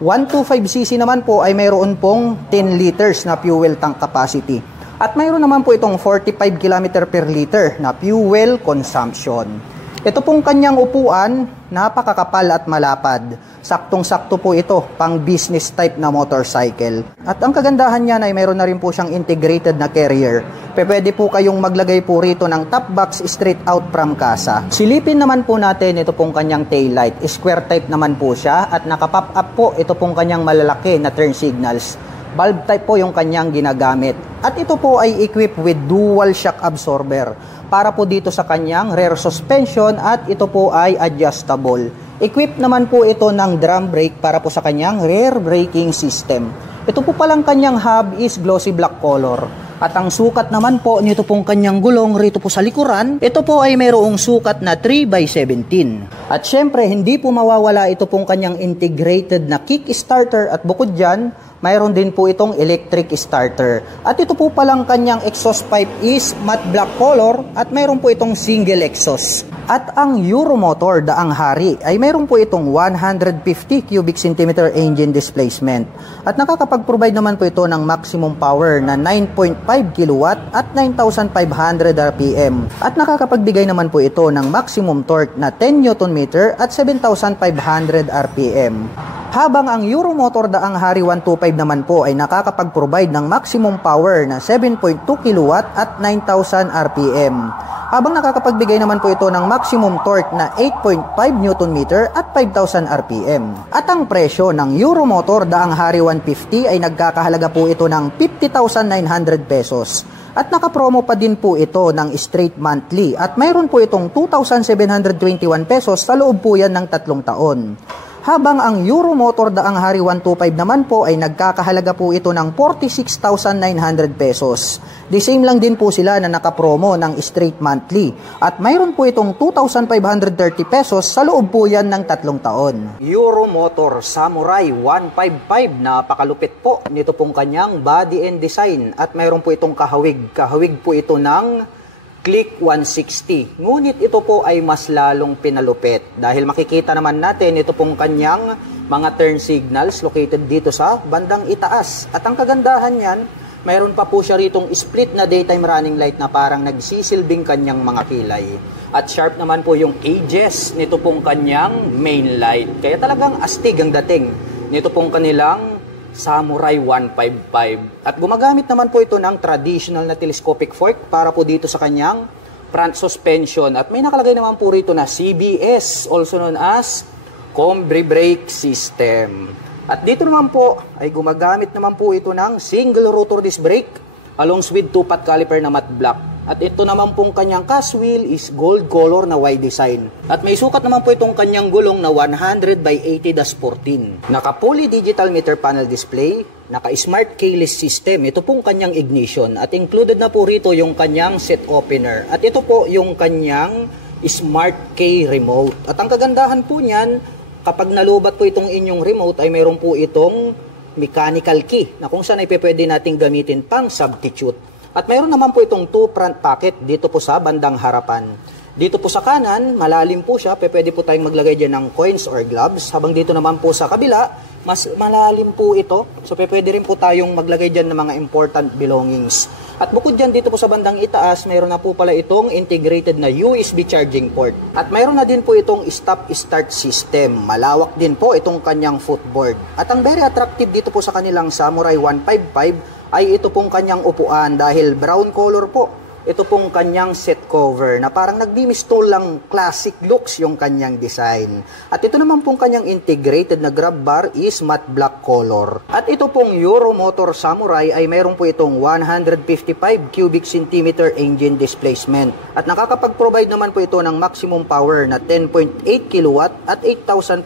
125cc naman po ay mayroon pong 10 liters na fuel tank capacity. At mayroon naman po itong 45 km per liter na fuel consumption. Ito pong kanyang upuan, napakakapal at malapad. Saktong-sakto po ito, pang business type na motorcycle. At ang kagandahan niya ay mayroon na rin po siyang integrated na carrier. Pwede po kayong maglagay po rito ng top box straight out from casa. Silipin naman po natin ito pong kanyang taillight. Square type naman po siya at nakapop up po ito pong kanyang malalaki na turn signals. Bulb type po yung kanyang ginagamit. At ito po ay equipped with dual shock absorber para po dito sa kanyang rear suspension at ito po ay adjustable. Equipped naman po ito ng drum brake para po sa kanyang rear braking system. Ito po palang kanyang hub is glossy black color. At ang sukat naman po nito pong kanyang gulong rito po sa likuran, ito po ay mayroong sukat na 3x17. At syempre, hindi po mawawala ito pong kanyang integrated na kick starter at bukod dyan, mayroon din po itong electric starter. At ito po palang kanyang exhaust pipe is matte black color at mayroon po itong single exhaust. At ang Euromotor Daang Hari ay mayroon po itong 150 cubic centimeter engine displacement. At nakakapag-provide naman po ito ng maximum power na 9.5 kW at 9,500 RPM. At nakakapagbigay naman po ito ng maximum torque na 10 Nm at 7,500 RPM. Habang ang Euromotor Daang Hari 125 naman po ay nakakapag-provide ng maximum power na 7.2 kW at 9,000 RPM. Habang nakakapagbigay naman po ito ng maximum torque na 8.5 Nm at 5,000 RPM. At ang presyo ng Euromotor Daang Hari 150 ay nagkakahalaga po ito ng 50,900 pesos. At nakapromo pa din po ito ng straight monthly at mayroon po itong 2,721 pesos sa loob po yan ng 3 taon. Habang ang Euromotor Daang Hari 125 naman po ay nagkakahalaga po ito ng 46,900 pesos. The same lang din po sila na nakapromo ng straight monthly. At mayroon po itong 2,530 pesos sa loob po yan ng 3 taon. Euromotor Samurai 155, napakalupit po nito pong kanyang body and design. At mayroon po itong kahawig. Kahawig po ito ng Click 160. Ngunit ito po ay mas lalong pinalupit dahil makikita naman natin ito pong kanyang mga turn signals located dito sa bandang itaas. At ang kagandahan niyan, mayroon pa po siya ritong split na daytime running light na parang nagsisilbing kanyang mga kilay. At sharp naman po yung edges nito pong kanyang main light. Kaya talagang astig ang dating nito pong kanilang Samurai 155. At gumagamit naman po ito ng traditional na telescopic fork para po dito sa kanyang front suspension. At may nakalagay naman po rito na CBS, also known as Combi Brake System. At dito naman po ay gumagamit naman po ito ng single rotor disc brake along with 2-pot caliper na matte black. At ito naman pong kanyang cast wheel is gold color na Y design. At may sukat naman po itong kanyang gulong na 100 by 80-14. Naka fully digital meter panel display, naka smart keyless system. Ito pong kanyang ignition. At included na po rito yung kanyang set opener. At ito po yung kanyang smart key remote. At ang kagandahan po niyan, kapag nalubat po itong inyong remote ay mayroon po itong mechanical key na kung saan ay pwede nating gamitin pang substitute. At mayroon naman po itong 2 front pocket dito po sa bandang harapan. Dito po sa kanan, malalim po siya, pwede po tayong maglagay dyan ng coins or gloves. Habang dito naman po sa kabila, mas malalim po ito. So pwede rin po tayong maglagay dyan ng mga important belongings. At bukod dyan dito po sa bandang itaas, mayroon na po pala itong integrated na USB charging port. At mayroon na din po itong stop-start system. Malawak din po itong kanyang footboard. At ang very attractive dito po sa kanilang Samurai 155 ay ito pong kanyang upuan dahil brown color po. Ito pong kanyang seat cover na parang nagbimisto lang classic looks yung kanyang design. At ito naman pong kanyang integrated na grab bar is matte black color. At ito pong Euromotor Samurai ay mayroon po itong 155 cubic centimeter engine displacement. At nakakapag-provide naman po ito ng maximum power na 10.8 kilowatt at 8,500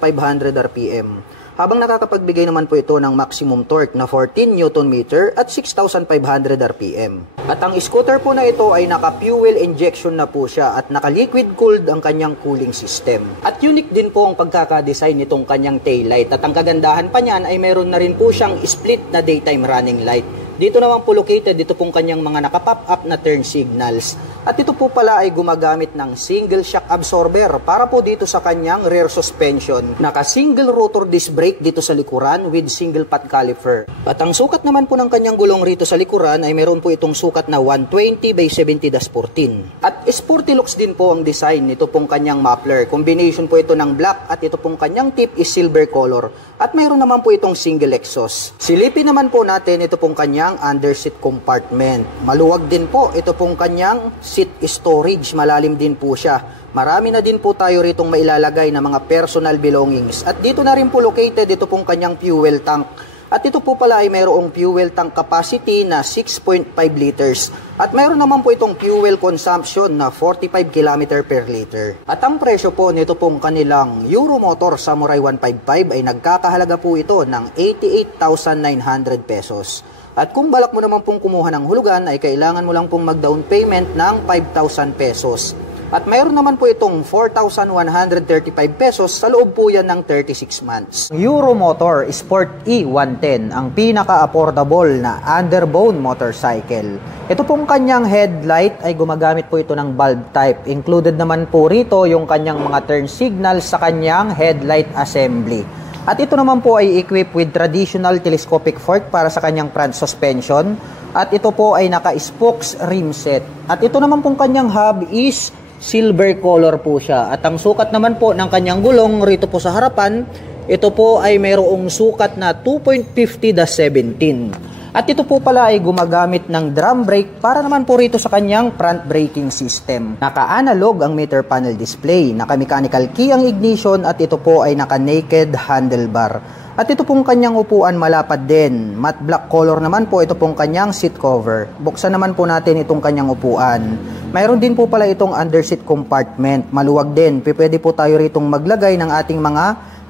RPM. Habang nakakapagbigay naman po ito ng maximum torque na 14 Nm at 6,500 RPM. At ang scooter po na ito ay naka-fuel injection na po siya at naka-liquid cooled ang kanyang cooling system. At unique din po ang pagkakadesign nitong kanyang taillight. At ang kagandahan pa niyan ay meron na rin po siyang split na daytime running light. Dito naman po located, dito pong kanyang mga naka-pop up na turn signals. At ito po pala ay gumagamit ng single shock absorber para po dito sa kanyang rear suspension. Naka-single rotor disc brake dito sa likuran with single pot caliper. At ang sukat naman po ng kanyang gulong rito sa likuran ay meron po itong sukat na 120 by 70-14. At sporty looks din po ang design nito pong kanyang muffler. Combination po ito ng black at ito pong kanyang tip is silver color. At mayroon naman po itong single exhaust. Silipin naman po natin ito pong kanyang underseat compartment. Maluwag din po ito pong kanyang seat storage. Malalim din po siya. Marami na din po tayo ritong mailalagay na mga personal belongings. At dito na rin po located ito pong kanyang fuel tank. At ito po pala ay mayroong fuel tank capacity na 6.5 liters. At mayroon naman po itong fuel consumption na 45 km per liter. At ang presyo po nito pong kanilang Euromotor Samurai 155 ay nagkakahalaga po ito ng 88,900 pesos. At kung balak mo naman pong kumuha ng hulugan ay kailangan mo lang pong mag-down payment ng 5,000 pesos. At mayroon naman po itong 4,135 pesos sa loob po yan ng 36 months. Euromotor Sport E110, ang pinaka-affordable na underbone motorcycle. Ito pong kanyang headlight ay gumagamit po ito ng bulb type. Included naman po rito yung kanyang mga turn signals sa kanyang headlight assembly. At ito naman po ay equipped with traditional telescopic fork para sa kanyang front suspension. At ito po ay naka-spokes rim set. At ito naman pong kanyang hub is silver color po siya. At ang sukat naman po ng kanyang gulong rito po sa harapan, ito po ay mayroong sukat na 2.50-17. At ito po pala ay gumagamit ng drum brake para naman po rito sa kanyang front braking system. Naka-analog ang meter panel display, naka-mechanical key ang ignition at ito po ay naka-naked handlebar. At ito pong kanyang upuan malapad din. Matte black color naman po ito pong kanyang seat cover. Buksan naman po natin itong kanyang upuan. Mayroon din po pala itong underseat compartment. Maluwag din. Pwede po tayo ritong maglagay ng ating mga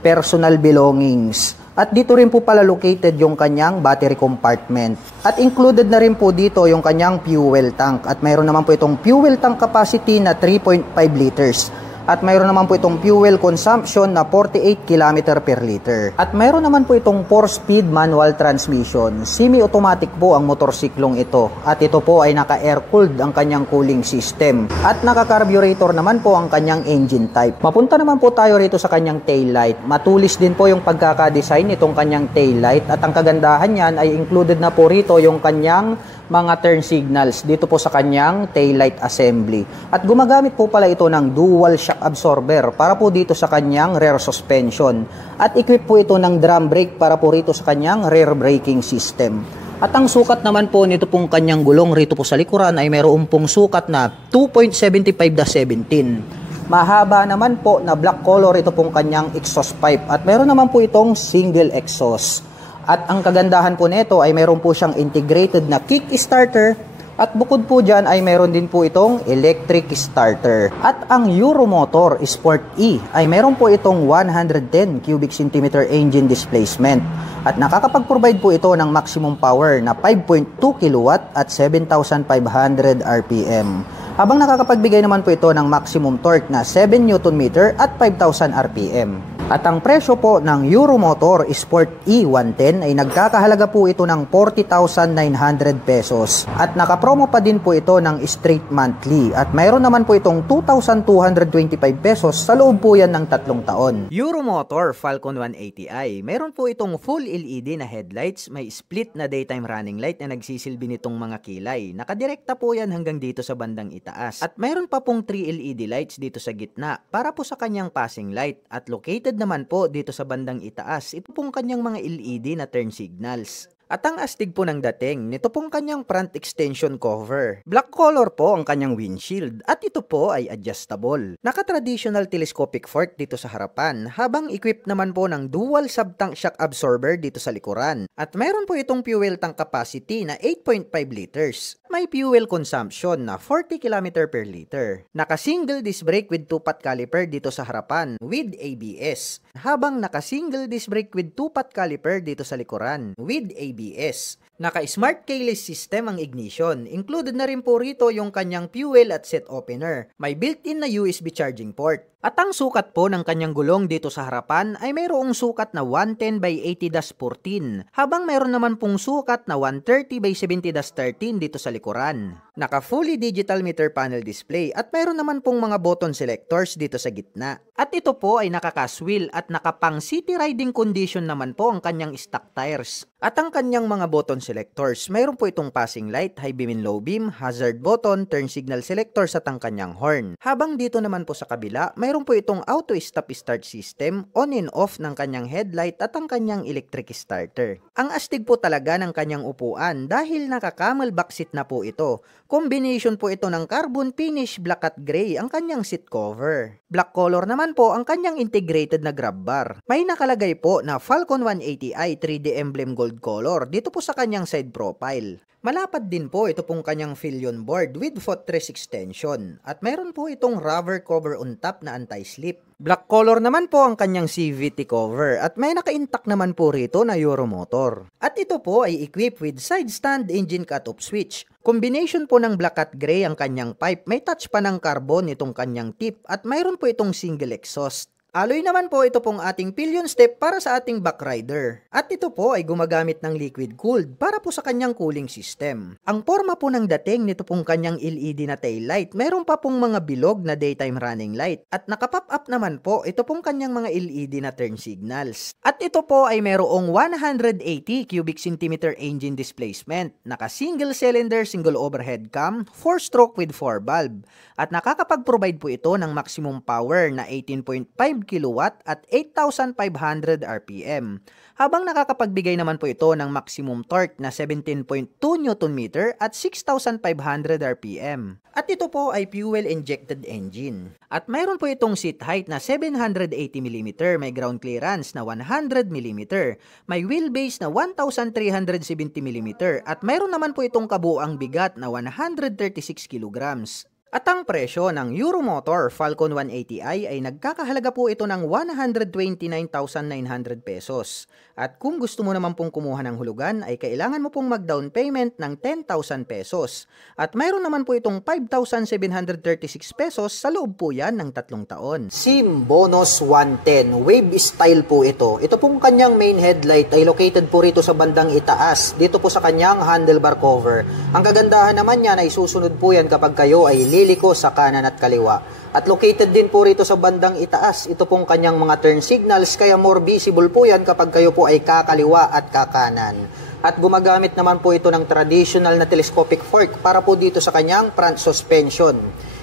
personal belongings. At dito rin po pala located yung kanyang battery compartment. At included na rin po dito yung kanyang fuel tank. At mayroon naman po itong fuel tank capacity na 3.5 liters. At mayroon naman po itong fuel consumption na 48 km per liter. At mayroon naman po itong 4-speed manual transmission. Semi-automatic po ang motorsiklong ito. At ito po ay naka-air-cooled ang kanyang cooling system. At naka-carburetor naman po ang kanyang engine type. Mapunta naman po tayo rito sa kanyang taillight. Matulis din po yung pagkakadesign nitong kanyang taillight. At ang kagandahan niyan ay included na po rito yung kanyang mga turn signals dito po sa kanyang taillight assembly. At gumagamit po pala ito ng dual shock absorber para po dito sa kanyang rear suspension. At equip po ito ng drum brake para po rito sa kanyang rear braking system. At ang sukat naman po nito pong kanyang gulong rito po sa likuran ay mayroon pong sukat na 2.75-17. Mahaba naman po na black color ito pong kanyang exhaust pipe. At meron naman po itong single exhaust. At ang kagandahan po nito ay mayroon po siyang integrated na kick starter At bukod po dyan ay meron din po itong electric starter. At ang Euromotor Sport E ay meron po itong 110 cubic centimeter engine displacement. At nakakapag-provide po ito ng maximum power na 5.2 kW at 7,500 RPM. Habang nakakapagbigay naman po ito ng maximum torque na 7 Nm at 5,000 RPM. At ang presyo po ng Euromotor Sport E110 ay nagkakahalaga po ito ng 40,900 pesos. At nakapromo pa din po ito ng straight monthly. At mayroon naman po itong 2,225 pesos sa loob po yan ng 3 taon. Euromotor Falcon 180i. Meron po itong full LED na headlights. May split na daytime running light na nagsisilbi nitong mga kilay. Nakadirekta po yan hanggang dito sa bandang itaas. At meron pa pong 3 LED lights dito sa gitna para po sa kanyang passing light. At located naman po dito sa bandang itaas, ito pong kanyang mga LED na turn signals. At ang astig po ng dating, nito pong kanyang front extension cover. Black color po ang kanyang windshield at ito po ay adjustable. Naka-traditional telescopic fork dito sa harapan habang equipped naman po ng dual sub-tank shock absorber dito sa likuran. At mayroon po itong fuel tank capacity na 8.5 liters. May fuel consumption na 40 km per liter. Naka-single disc brake with 2-pot caliper dito sa harapan with ABS. Habang naka-single disc brake with 2-pot caliper dito sa likuran with ABS. Naka-smart keyless system ang ignition. Included na rin po rito yung kanyang fuel at set opener. May built-in na USB charging port. At ang sukat po ng kanyang gulong dito sa harapan ay mayroong sukat na 110 by 80-14 habang mayroon naman pong sukat na 130 by 70-13 dito sa likuran. Naka fully digital meter panel display at mayroon naman pong mga button selectors dito sa gitna. At ito po ay nakaka-wheel at nakapang city riding condition naman po ang kanyang stock tires. At ang kanyang mga button selectors, mayroon po itong passing light, high beam and low beam, hazard button, turn signal selectors at ang kanyang horn. Habang dito naman po sa kabila, mayroon po itong auto stop start system, on and off ng kanyang headlight at ang kanyang electric starter. Ang astig po talaga ng kanyang upuan dahil naka-camel back seat na po ito. Combination po ito ng carbon finish black at gray ang kanyang seat cover. Black color naman po ang kanyang integrated na grab bar. May nakalagay po na Falcon 180i 3D emblem gold color dito po sa kanyang side profile. Malapad din po ito pong kanyang pillion board with footrest extension at mayroon po itong rubber cover on top na anti-slip. Black color naman po ang kanyang CVT cover at may naka-intact naman po rito na Euromotor. At ito po ay equipped with side stand engine cut-off switch. Combination po ng black at gray ang kanyang pipe, may touch pa ng carbon itong kanyang tip at mayroon po itong single exhaust. Alloy naman po ito pong ating pillion step para sa ating back rider. At ito po ay gumagamit ng liquid cooled para po sa kanyang cooling system. Ang forma po ng dating nito pong kanyang LED na tail light, meron pa pong mga bilog na daytime running light. At nakapop up naman po ito pong kanyang mga LED na turn signals. At ito po ay merong 180 cubic centimeter engine displacement. Naka single cylinder, single overhead cam, 4-stroke with 4 valve. At nakakapag-provide po ito ng maximum power na 18.5 kW at 8,500 RPM. Habang nakakapagbigay naman po ito ng maximum torque na 17.2 Nm at 6,500 RPM. At ito po ay fuel-injected engine. At mayroon po itong seat height na 780 mm, may ground clearance na 100 mm, may wheelbase na 1,370 mm, at mayroon naman po itong kabuuang bigat na 136 kg. At ang presyo ng Euromotor Falcon 180i ay nagkakahalaga po ito ng 129,900 pesos. At kung gusto mo naman pong kumuha ng hulugan ay kailangan mo pong mag-down payment ng 10,000 pesos. At mayroon naman po itong 5,736 pesos sa loob po yan ng 3 taon. SIM Bonus 110, wave style po ito. Ito pong kanyang main headlight ay located po rito sa bandang itaas, dito po sa kanyang handlebar cover. Ang kagandahan naman yan ay susunod po yan kapag kayo ay liliko sa kanan at kaliwa. At located din po rito sa bandang itaas, ito pong kanyang mga turn signals, kaya more visible po yan kapag kayo po ay kakaliwa at kakanan. At gumagamit naman po ito ng traditional na telescopic fork para po dito sa kanyang front suspension.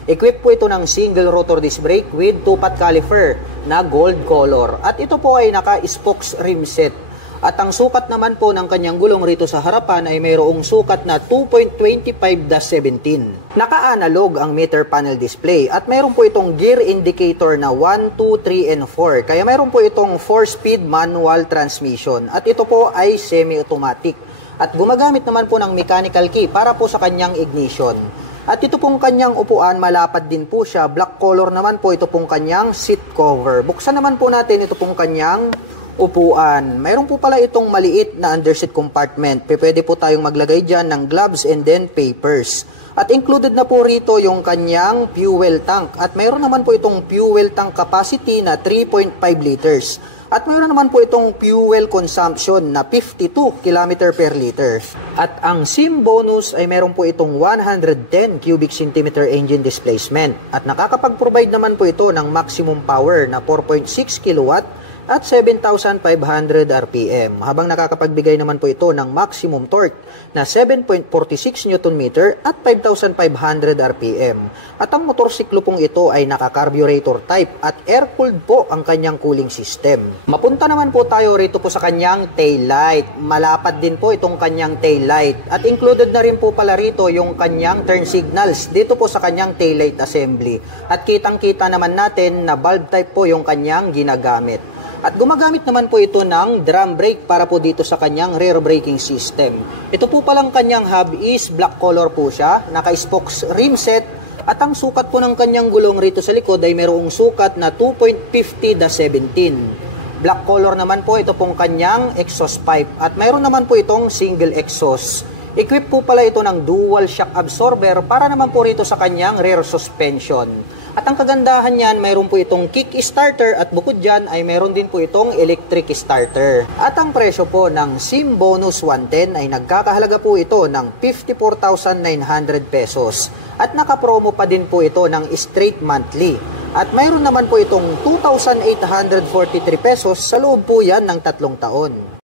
Equipped po ito ng single rotor disc brake with 2-pot caliper na gold color. At ito po ay naka-spokes rim set. At ang sukat naman po ng kanyang gulong rito sa harapan ay mayroong sukat na 2.25-17. Naka-analog ang meter panel display at mayroon po itong gear indicator na 1, 2, 3, and 4. Kaya mayroon po itong 4-speed manual transmission at ito po ay semi-automatic. At gumagamit naman po ng mechanical key para po sa kanyang ignition. At ito pong kanyang upuan, malapad din po siya. Black color naman po ito pong kanyang seat cover. Buksan naman po natin ito pong kanyang upuan. Mayroon po pala itong maliit na underseat compartment. Pwede po tayong maglagay dyan ng gloves and then papers. At included na po rito yung kanyang fuel tank. At mayroon naman po itong fuel tank capacity na 3.5 liters. At mayroon naman po itong fuel consumption na 52 km per liter. At ang SIM bonus ay mayroon po itong 110 cubic centimeter engine displacement. At nakakapag-provide naman po ito ng maximum power na 4.6 kilowatt at 7,500 RPM. Habang nakakapagbigay naman po ito ng maximum torque na 7.46 Nm at 5,500 RPM. At ang motorsiklo pong ito ay naka-carburetor type at air-cooled po ang kanyang cooling system. Mapunta naman po tayo rito po sa kanyang taillight. Malapad din po itong kanyang taillight. At included na rin po pala rito yung kanyang turn signals dito po sa kanyang taillight assembly. At kitang-kita naman natin na bulb type po yung kanyang ginagamit. At gumagamit naman po ito ng drum brake para po dito sa kanyang rear braking system. Ito po palang kanyang hub is black color po siya, naka-spokes rim set, at ang sukat po ng kanyang gulong rito sa likod ay mayroong sukat na 2.50/17. Black color naman po ito pong kanyang exhaust pipe at mayroon naman po itong single exhaust. Equip po pala ito ng dual shock absorber para naman po rito sa kanyang rear suspension. At ang kagandahan niyan, mayroon po itong kick starter at bukod dyan ay mayroon din po itong electric starter. At ang presyo po ng SIM Bonus 110 ay nagkakahalaga po ito ng 54,900 pesos. At nakapromo pa din po ito ng straight monthly. At mayroon naman po itong 2,843 pesos sa loob po yan ng 3 taon.